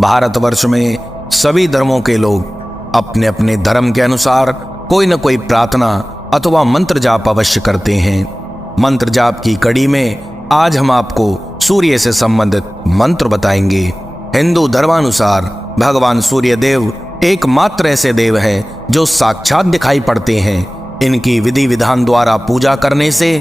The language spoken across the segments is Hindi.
भारतवर्ष में सभी धर्मों के लोग अपने अपने धर्म के अनुसार कोई न कोई प्रार्थना अथवा मंत्र जाप अवश्य करते हैं। मंत्र जाप की कड़ी में आज हम आपको सूर्य से संबंधित मंत्र बताएंगे। हिंदू धर्मानुसार भगवान सूर्य देव एकमात्र ऐसे देव हैं जो साक्षात दिखाई पड़ते हैं। इनकी विधि विधान द्वारा पूजा करने से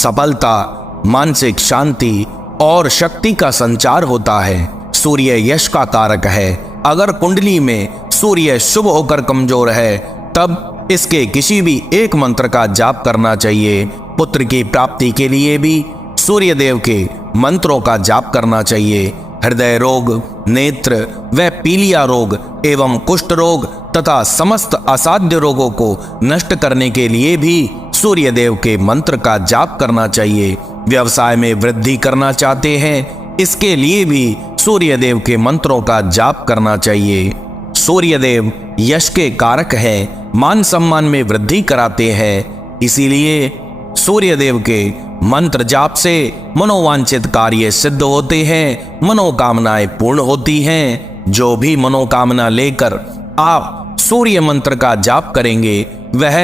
सफलता, मानसिक शांति और शक्ति का संचार होता है। सूर्य यश का कारक है। अगर कुंडली में सूर्य शुभ होकर कमजोर है तब इसके किसी भी एक मंत्र का जाप करना चाहिए। पुत्र की प्राप्ति के लिए भी सूर्य देव के मंत्रों का जाप करना चाहिए। हृदय रोग, नेत्र व पीलिया रोग एवं कुष्ठ रोग तथा समस्त असाध्य रोगों को नष्ट करने के लिए भी सूर्य देव के मंत्र का जाप करना चाहिए। व्यवसाय में वृद्धि करना चाहते हैं, इसके लिए भी सूर्य देव के मंत्रों का जाप करना चाहिए। सूर्य देव यश के कारक हैं, मान सम्मान में वृद्धि कराते हैं। इसीलिए सूर्य देव के मंत्र जाप से मनोवांछित कार्य सिद्ध होते हैं, मनोकामनाएं पूर्ण होती हैं। जो भी मनोकामना लेकर आप सूर्य मंत्र का जाप करेंगे वह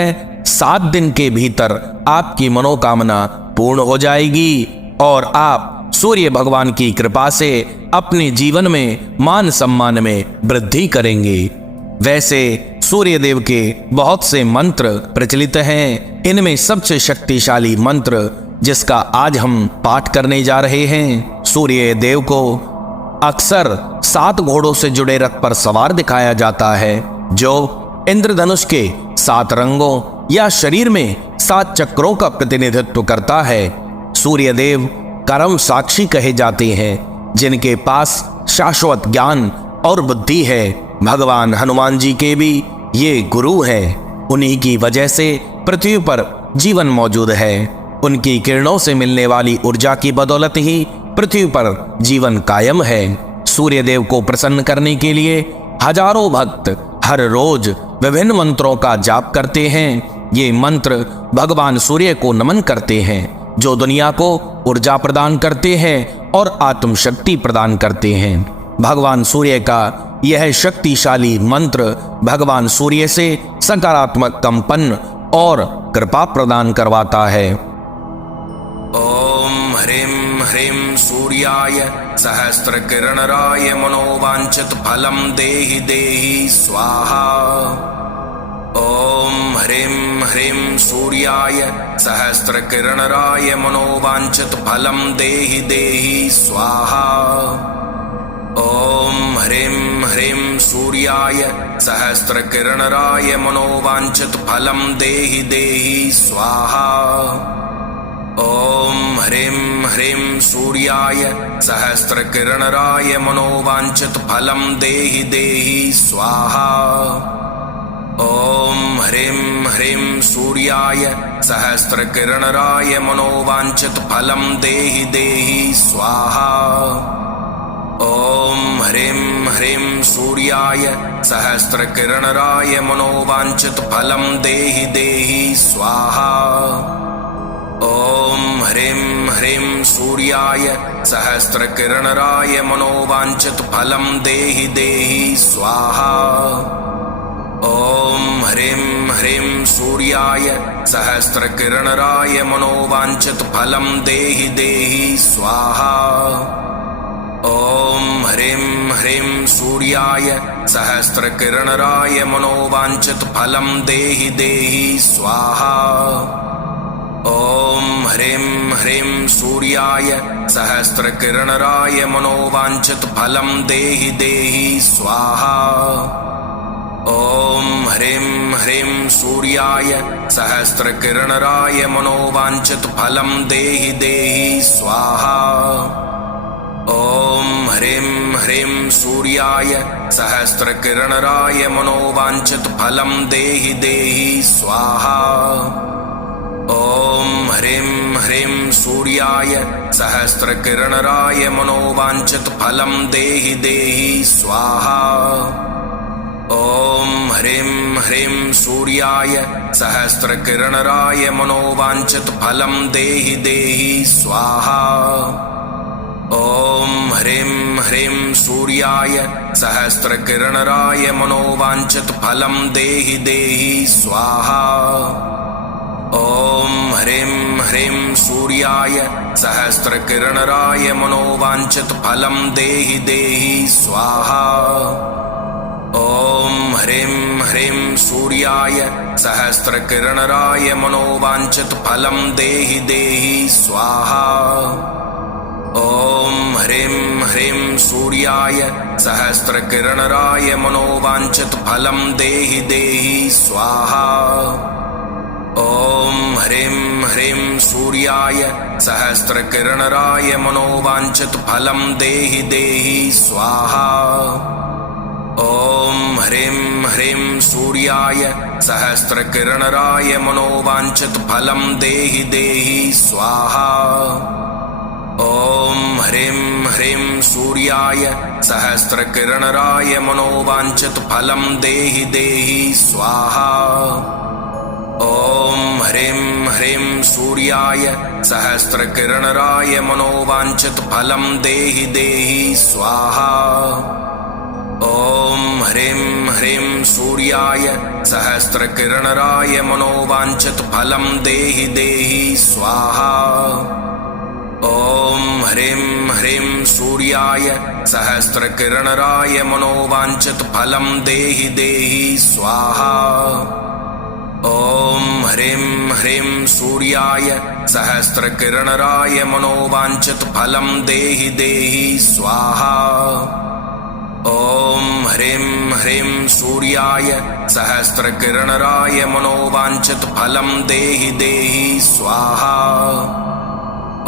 7 दिन के भीतर आपकी मनोकामना पूर्ण हो जाएगी और आप सूर्य भगवान की कृपा से अपने जीवन में मान सम्मान में वृद्धि करेंगे। वैसे सूर्य देव के बहुत से मंत्र प्रचलित हैं। इनमें सबसे शक्तिशाली मंत्र जिसका आज हम पाठ करने जा रहे हैं, सूर्य देव को अक्सर 7 घोड़ों से जुड़े रथ पर सवार दिखाया जाता है जो इंद्रधनुष के 7 रंगों या शरीर में 7 चक्रों का प्रतिनिधित्व करता है। सूर्य देव कर्म साक्षी कहे जाते हैं, जिनके पास शाश्वत ज्ञान और बुद्धि है। भगवान हनुमान जी के भी ये गुरु हैं। उन्हीं की वजह से पृथ्वी पर जीवन मौजूद है। उनकी किरणों से मिलने वाली ऊर्जा की बदौलत ही पृथ्वी पर जीवन कायम है। सूर्य देव को प्रसन्न करने के लिए हजारों भक्त हर रोज विभिन्न मंत्रों का जाप करते हैं। ये मंत्र भगवान सूर्य को नमन करते हैं, जो दुनिया को ऊर्जा प्रदान करते हैं और आत्मशक्ति प्रदान करते हैं। भगवान सूर्य का यह शक्तिशाली मंत्र भगवान सूर्य से सकारात्मक कंपन और कृपा प्रदान करवाता है। ओम ह्रीं ह्रीं सूर्याय सहस्त्र किरणराय मनोवांछित फलम देहि देहि स्वाहा। ओम ह्रीं ह्रीं सूर्याय सहस्त्र किरणराय मनोवांछित फलम देहि देहि स्वाहा। ओम ह्रीं ह्रीं सूर्याय सहस्त्र किरणराय मनोवांछित फलम देहि देहि स्वाहा। ओम ह्रीं ह्रीं सूर्याय सहस्त्र किरणराय मनोवांछित फलम देहि देहि स्वाहा। ओम ह्रीं ह्रीं सूर्याय सहस्त्र किरणराय मनोवांछित फलम देहि देहि स्वाहा। ओम ह्रीं ह्रीं सूर्याय सहस्त्र किरणराय मनोवांछित फलम देहि देहि स्वाहा। ओम ह्रीं ह्रीं सूर्याय सहस्त्र किरणराय मनोवांछित फलम देहि देहि स्वाहा। ओम ह्रीं ह्रीं सूर्याय सहस्त्र किरणराय मनोवांछित फलम देहि देहि स्वाहा। ओम ह्रीं ह्रीं सूर्याय सहस्त्र किरणराय मनोवांछित फलम देहि देहि स्वाहा। ओम ह्रीं ह्रीं सूर्याय सहस्त्र किरणराय मनोवांछित फलम देहि देहि स्वाहा। ओम ह्रीं ह्रीं सूर्याय सहस्त्र किरणराय मनोवांछित फलम देहि देहि स्वाहा। ओम ह्रीं ह्रीं सूर्याय सहस्त्र किरणराय मनोवांछित फलम देहि देहि स्वाहा। ओम ह्रीं ह्रीं सूर्याय सहस्त्र किरणराय मनोवांछित फलम देहि देहि स्वाहा। ओम ह्रीं ह्रीं सूर्याय सहस्त्र किरणराय मनोवांछित फलम देहि देहि स्वाहा। ओम ह्रीं ह्रीं सूर्याय सहस्रकिरणराय मनोवाञ्छितफलं देहि देहि स्वाहा। ॐ ह्रीं ह्रीं सूर्याय सहस्रकिरणराय मनोवाञ्छितफलं देहि देहि स्वाहा। ॐ ह्रीं ह्रीं सूर्याय सहस्रकिरणराय मनोवाञ्छितफलं देहि देहि स्वाहा। ॐ ह्रीं ह्रीं सूर्याय सहस्रकिरणराय मनोवाञ्छितफलं देहि देहि स्वाहा। ॐ ह्रीं ह्रीं सूर्याय सहस्रकिरणराय मनोवाञ्छितफलं देहि देहि स्वाहा। ॐ ह्रीं ह्रीं सूर्याय सहस्रकिरणराय मनोवाञ्छितफलं देहि देहि स्वाहा। ॐ ह्रीं ह्रीं सूर्याय सहस्रकिरणराय मनोवाञ्छितफलं देहि देहि स्वाहा। ॐ ह्रीं ह्रीं सूर्याय सहस्रकिरणराय मनोवाञ्छितफलं देहि देहि स्वाहा। ॐ ह्रीं ह्रीं सूर्याय सहस्रकिरणराय मनोवाञ्छितफलं देहि देहि स्वाहा। ॐ ह्रीं ह्रीं सूर्याय सहस्रकिरणराय मनोवाञ्छितफलं देहि देहि स्वाहा। ॐ ह्रीं ह्रीं सूर्याय सहस्रकिरणराय मनोवाञ्छितफलं देहि देहि स्वाहा। ॐ ह्रीं ह्रीं सूर्याय सहस्रकिरणराय मनोवाञ्छितफलं देहि देहि स्वाहा।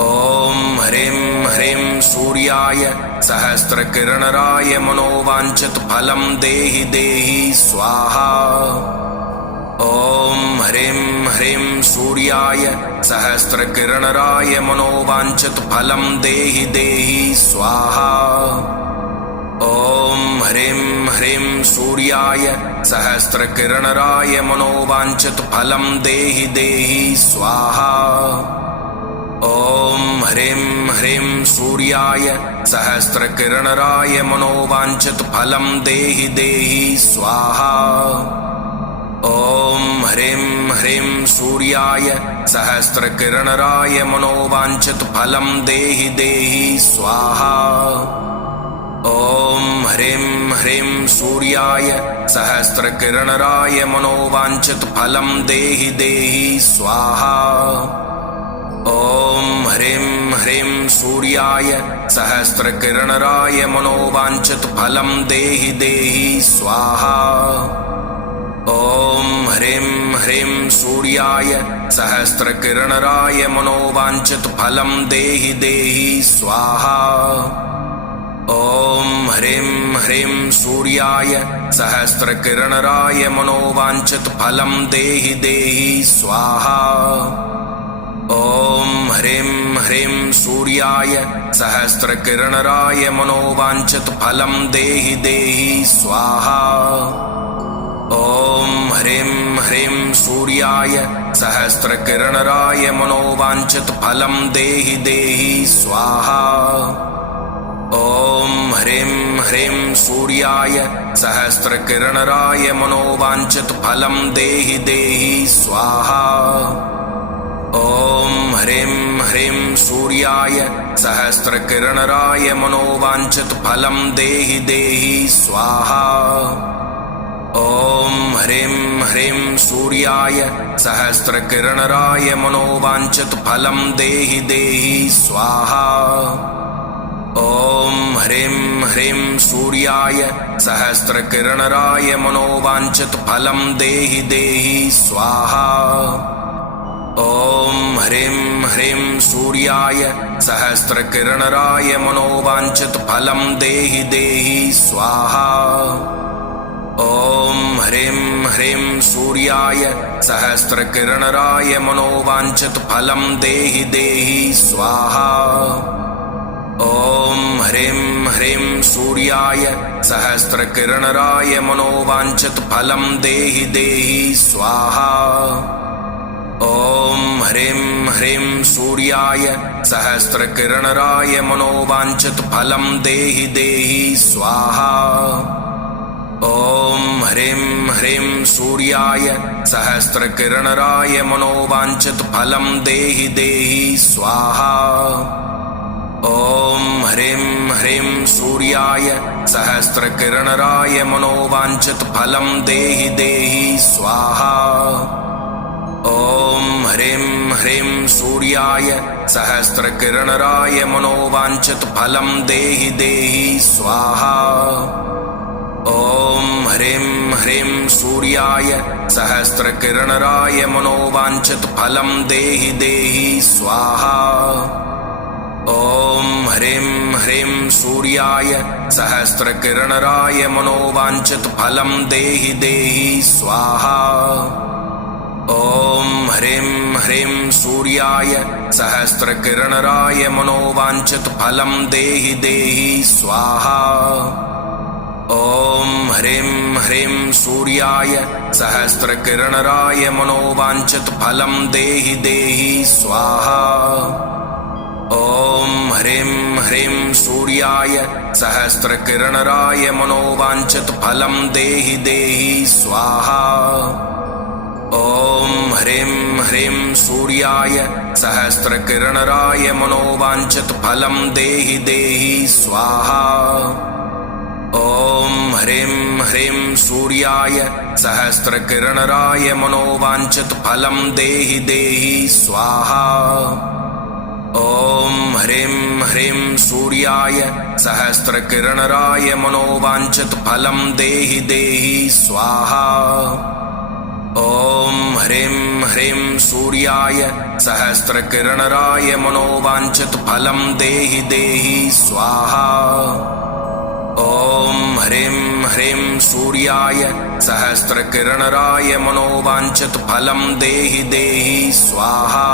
ॐ ह्रीं ह्रीं सूर्याय सहस्रकिरणराय मनोवाञ्छितफलं देहि देहि स्वाहा। ॐ ह्रीं ह्रीं सूर्याय सहस्रकिरणराय मनोवाञ्छितफलं देहि देहि स्वाहा। ॐ ह्रीं ह्रीं सूर्याय सहस्रकिरणराय मनोवाञ्छितफलं देहि देहि स्वाहा। ॐ ह्रीं ह्रीं सूर्याय सहस्रकिरणराय मनोवाञ्छितफलं देहि देहि स्वाहा। ॐ ह्रीं ह्रीं सूर्याय सहस्रकिरणराय मनोवाञ्छितफलं देहि देहि स्वाहा। ॐ ह्रीं ह्रीं सूर्याय सहस्रकिरणराय मनोवाञ्छितफलं देहि देहि स्वाहा। ॐ ह्रीं ह्रीं सूर्याय सहस्रकिरणराय मनोवाञ्छितफलं देहि देहि स्वाहा। ॐ ह्रीं ह्रीं सूर्याय सहस्रकिरणराय मनोवाञ्छितफलं देहि देहि स्वाहा। ॐ ह्रीं ह्रीं सूर्याय सहस्रकिरणराय मनोवाञ्छितफलं देहि देहि स्वाहा। ॐ ह्रीं ह्रीं सूर्याय सहस्रकिरणराय मनोवाञ्छितफलं देहि देहि स्वाहा। ॐ ह्रीं ह्रीं सूर्याय सहस्रकिरणराय मनोवाञ्छितफलं देहि देहि स्वाहा। ॐ ह्रीं ह्रीं सूर्याय सहस्रकिरणराय मनोवाञ्छितफलं देहि देहि स्वाहा। ॐ ह्रीं ह्रीं सूर्याय सहस्रकिरणराय मनोवाञ्छितफलं देहि देहि स्वाहा। ॐ ह्रीं ह्रीं सूर्याय सहस्रकिरणराय मनोवाञ्छितफलं देहि देहि स्वाहा। ॐ ह्रीं ह्रीं सूर्याय सहस्रकिरणराय मनोवाञ्छितफलं देहि देहि स्वाहा। ॐ ह्रीं ह्रीं सूर्याय सहस्रकिरणराय मनोवाञ्छितफलं देहि देहि स्वाहा। ॐ ह्रीं ह्रीं सूर्याय सहस्रकिरणराय मनोवाञ्छितफलं देहि देहि स्वाहा। ॐ ह्रीं ह्रीं सूर्याय सहस्रकिरणराय मनोवाञ्छितफलं देहि देहि स्वाहा। ॐ ह्रीं ह्रीं सूर्याय सहस्रकिरणराय मनोवाञ्छितफलं देहि देहि स्वाहा। ॐ ह्रीं ह्रीं सूर्याय सहस्रकिरणराय मनोवाञ्छितफलं देहि देहि स्वाहा। ॐ ह्रीं ह्रीं सूर्याय सहस्रकिरणराय मनोवाञ्छितफलं देहि देहि स्वाहा। ॐ ह्रीं ह्रीं सूर्याय सहस्रकिरणराय मनोवाञ्छितफलं देहि देहि स्वाहा। ॐ ह्रीं ह्रीं सूर्याय सहस्रकिरणराय मनोवाञ्छितफलं देहि देहि स्वाहा। ॐ ह्रीं ह्रीं सूर्याय सहस्रकिरणराय मनोवाञ्छितफलं देहि देहि स्वाहा। ॐ ह्रीं ह्रीं सूर्याय सहस्रकिरणराय मनोवाञ्छितफलं देहि देहि स्वाहा। ॐ ह्रीं ह्रीं सूर्याय सहस्रकिरणराय मनोवाञ्छितफलं देहि देहि स्वाहा। ॐ ह्रीं ह्रीं सूर्याय सहस्रकिरणराय मनोवाञ्छितफलं देहि देहि स्वाहा। ॐ ह्रीं ह्रीं सूर्याय सहस्रकिरणराय मनोवाञ्छितफलं देहि देहि स्वाहा। ॐ ह्रीं ह्रीं सूर्याय सहस्रकिरणराय मनोवाञ्छितफलं देहि देहि स्वाहा। ॐ ह्रीं ह्रीं सूर्याय सहस्रकिरणराय मनोवाञ्छितफलं देहि देहि स्वाहा। ॐ ह्रीं ह्रीं सूर्याय सहस्रकिरणराय मनोवाञ्छितफलं देहि देहि स्वाहा। ॐ ह्रीं ह्रीं सूर्याय सहस्रकिरणराय मनोवाञ्छितफलं देहि देहि स्वाहा।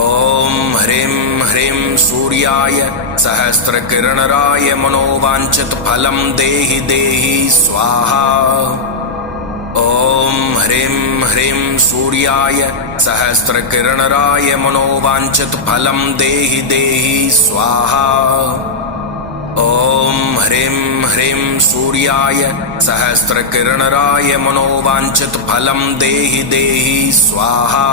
ॐ ह्रीं ह्रीं सूर्याय सहस्रकिरणराय मनोवाञ्छितफलं देहि देहि स्वाहा। ॐ ह्रीं ह्रीं सूर्याय सहस्रकिरणराय मनोवाञ्छितफलं देहि देहि स्वाहा। ॐ ह्रीं ह्रीं सूर्याय सहस्रकिरणराय मनोवाञ्छितफलं देहि देहि स्वाहा।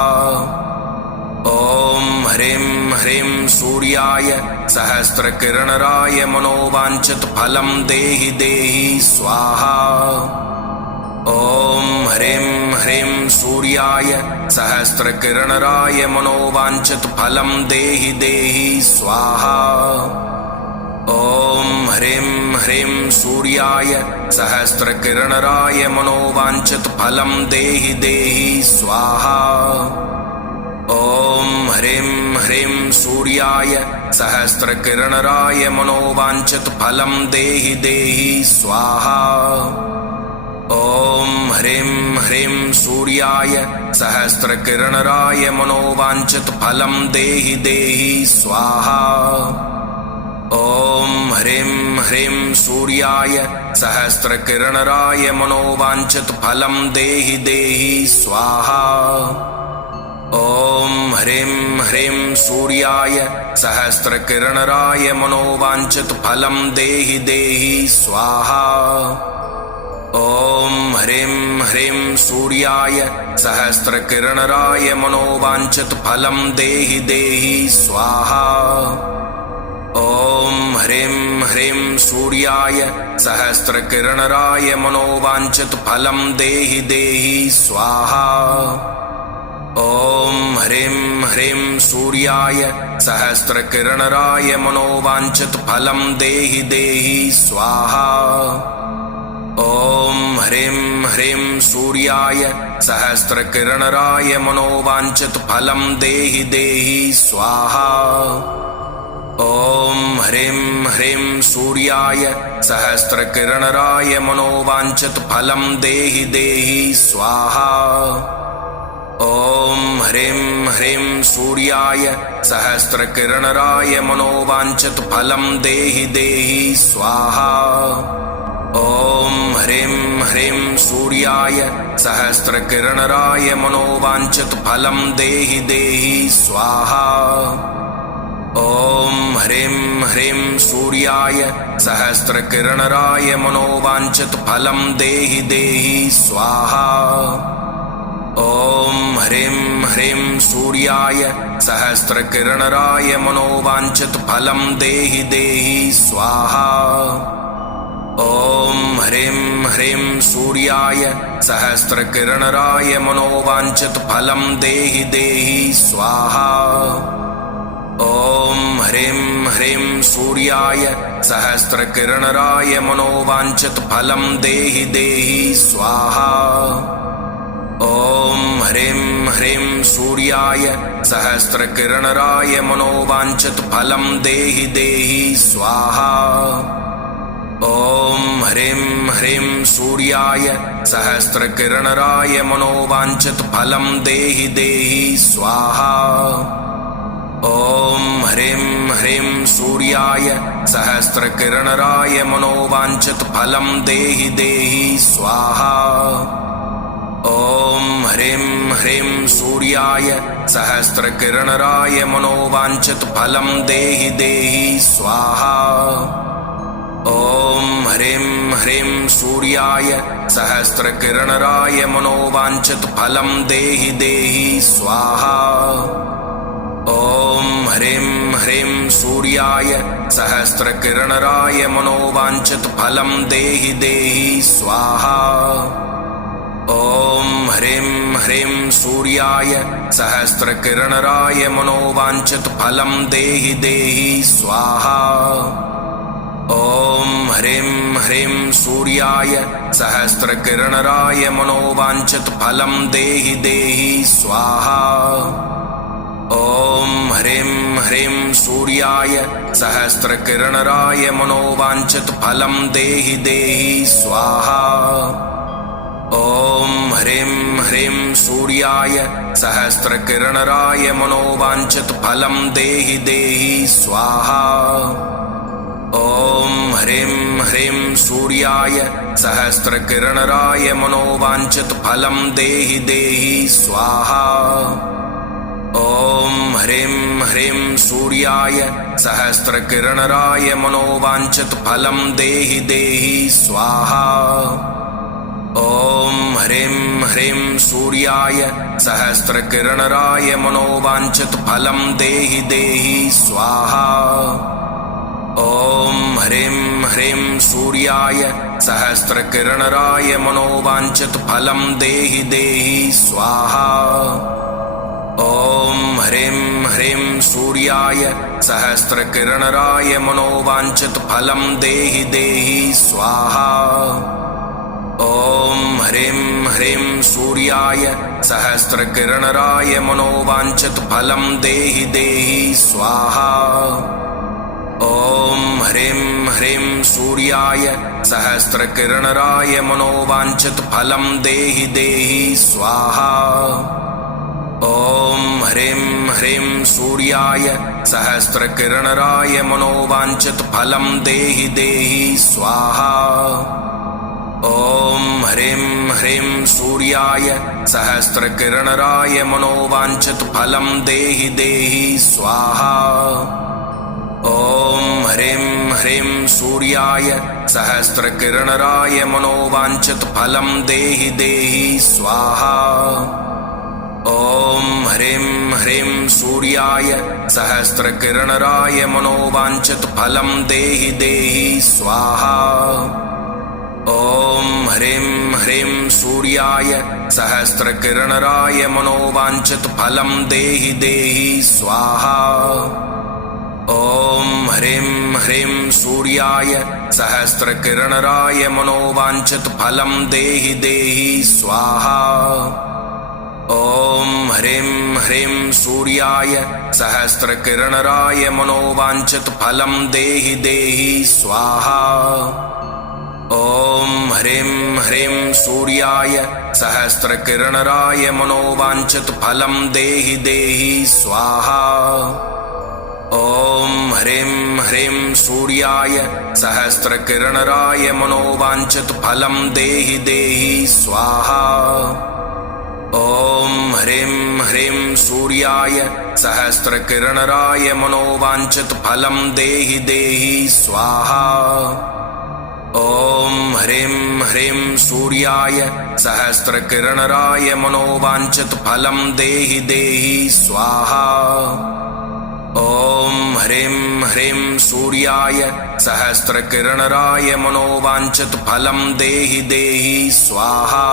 ॐ ह्रीं ह्रीं सूर्याय सहस्रकिरणराय मनोवाञ्छितफलं देहि देहि स्वाहा। ॐ ह्रीं ह्रीं सूर्याय सहस्रकिरणराय मनोवाञ्छितफलं देहि देहि स्वाहा। ॐ ह्रीं ह्रीं सूर्याय सहस्रकिरणराय मनोवाञ्छितफलं देहि देहि स्वाहा। ॐ ह्रीं ह्रीं सूर्याय सहस्रकिरणराय मनोवाञ्छितफलं देहि देहि स्वाहा। ॐ ह्रीं ह्रीं सूर्याय सहस्रकिरणराय मनोवाञ्छितफलं देहि देहि स्वाहा। ॐ ह्रीं ह्रीं सूर्याय सहस्रकिरणराय मनोवाञ्छितफलं देहि देहि स्वाहा। ॐ ह्रीं ह्रीं सूर्याय सहस्रकिरणराय मनोवाञ्छितफलं देहि देहि स्वाहा। ॐ ह्रीं ह्रीं सूर्याय सहस्रकिरणराय मनोवाञ्छितफलं देहि देहि स्वाहा। ॐ ह्रीं ह्रीं सूर्याय सहस्रकिरणराय मनोवाञ्छितफलं देहि देहि स्वाहा। ॐ ह्रीं ह्रीं सूर्याय सहस्रकिरणराय मनोवाञ्छितफलं देहि देहि स्वाहा। ॐ ह्रीं ह्रीं सूर्याय सहस्रकिरणराय मनोवाञ्छितफलं देहि देहि स्वाहा। ॐ ह्रीं ह्रीं सूर्याय सहस्रकिरणराय मनोवाञ्छितफलं देहि देहि स्वाहा। ॐ ह्रीं ह्रीं सूर्याय सहस्रकिरणराय मनोवाञ्छितफलं देहि देहि स्वाहा। ॐ ह्रीं ह्रीं सूर्याय सहस्रकिरणराय मनोवाञ्छितफलं देहि देहि स्वाहा। ॐ ह्रीं ह्रीं सूर्याय सहस्रकिरणराय मनोवाञ्छितफलं देहि देहि स्वाहा। ॐ ह्रीं ह्रीं सूर्याय सहस्रकिरणराय मनोवाञ्छितफलं देहि देहि स्वाहा। ॐ ह्रीं ह्रीं सूर्याय सहस्रकिरणराय मनोवाञ्छितफलं देहि देहि स्वाहा। ॐ ह्रीं ह्रीं सूर्याय सहस्रकिरणराय मनोवाञ्छितफलं देहि देहि स्वाहा। ॐ ह्रीं ह्रीं सूर्याय सहस्रकिरणराय मनोवाञ्छितफलं देहि देहि स्वाहा। ॐ ह्रीं ह्रीं सूर्याय सहस्रकिरणराय मनोवाञ्छितफलं देहि देहि स्वाहा। ॐ ह्रीं ह्रीं सूर्याय सहस्रकिरणराय मनोवाञ्छितफलं देहि देहि स्वाहा। ॐ ह्रीं ह्रीं सूर्याय सहस्रकिरणराय मनोवाञ्छितफलं देहि देहि स्वाहा। ॐ ह्रीं ह्रीं सूर्याय सहस्रकिरणराय मनोवाञ्छितफलं देहि देहि स्वाहा। ॐ ह्रीं ह्रीं सूर्याय सहस्रकिरणराय मनोवाञ्छितफलं देहि देहि स्वाहा। ॐ ह्रीं ह्रीं सूर्याय सहस्रकिरणराय मनोवाञ्छितफलं देहि देहि स्वाहा। ॐ ह्रीं ह्रीं सूर्याय सहस्रकिरणराय मनोवाञ्छितफलं देहि देहि स्वाहा। ॐ ह्रीं ह्रीं सूर्याय सहस्रकिरणराय मनोवाञ्छितफलं देहि देहि स्वाहा। ॐ ह्रीं ह्रीं सूर्याय सहस्रकिरणराय मनोवाञ्छितफलं देहि देहि स्वाहा। ॐ ह्रीं ह्रीं सूर्याय सहस्रकिरणराय मनोवाञ्छितफलं देहि देहि स्वाहा। ॐ ह्रीं ह्रीं सूर्याय सहस्रकिरणराय मनोवाञ्छितफलं देहि देहि स्वाहा। ॐ ह्रीं ह्रीं सूर्याय सहस्रकिरणराय मनोवाञ्छितफलं देहि देहि स्वाहा। ॐ ह्रीं ह्रीं सूर्याय सहस्रकिरणराय मनोवाञ्छितफलं देहि देहि स्वाहा। ॐ ह्रीं ह्रीं सूर्याय सहस्रकिरणराय मनोवाञ्छितफलं देहि देहि स्वाहा। ॐ ह्रीं ह्रीं सूर्याय सहस्रकिरणराय मनोवाञ्छितफलं देहि देहि स्वाहा। ॐ ह्रीं ह्रीं सूर्याय सहस्रकिरणराय मनोवाञ्छितफलं देहि देहि स्वाहा। ॐ ह्रीं ह्रीं सूर्याय सहस्रकिरणराय मनोवाञ्छितफलं देहि देहि स्वाहा। ॐ ह्रीं ह्रीं सूर्याय सहस्रकिरणराय मनोवाञ्छितफलं देहि देहि स्वाहा। ॐ ह्रीं ह्रीं सूर्याय सहस्रकिरणराय मनोवाञ्छितफलं देहि देहि स्वाहा। ॐ ह्रीं ह्रीं सूर्याय सहस्रकिरणराय मनोवाञ्छितफलं देहि देहि स्वाहा। ॐ ह्रीं ह्रीं सूर्याय सहस्रकिरणराय मनोवाञ्छितफलं देहि देहि स्वाहा। ॐ ह्रीं ह्रीं सूर्याय सहस्रकिरणराय मनोवाञ्छितफलं देहि देहि स्वाहा। ॐ ह्रीं ह्रीं सूर्याय सहस्रकिरणराय मनोवाञ्छितफलं देहि देहि स्वाहा। ॐ ह्रीं ह्रीं सूर्याय सहस्रकिरणराय मनोवाञ्छितफलं देहि देहि स्वाहा। ॐ ह्रीं ह्रीं सूर्याय सहस्रकिरणराय मनोवाञ्छितफलं देहि देहि स्वाहा। ॐ ह्रीं ह्रीं सूर्याय सहस्रकिरणराय मनोवाञ्छितफलं देहि देहि स्वाहा। ॐ ह्रीं ह्रीं सूर्याय सहस्रकिरणराय मनोवाञ्छितफलं देहि देहि स्वाहा। ॐ ह्रीं ह्रीं सूर्याय सहस्रकिरणराय मनोवाञ्छितफलं देहि देहि स्वाहा।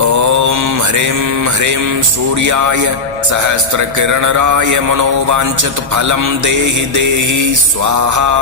ॐ ह्रीं ह्रीं सूर्याय सहस्रकिरणराय मनोवाञ्छितफलं देहि देहि स्वाहा।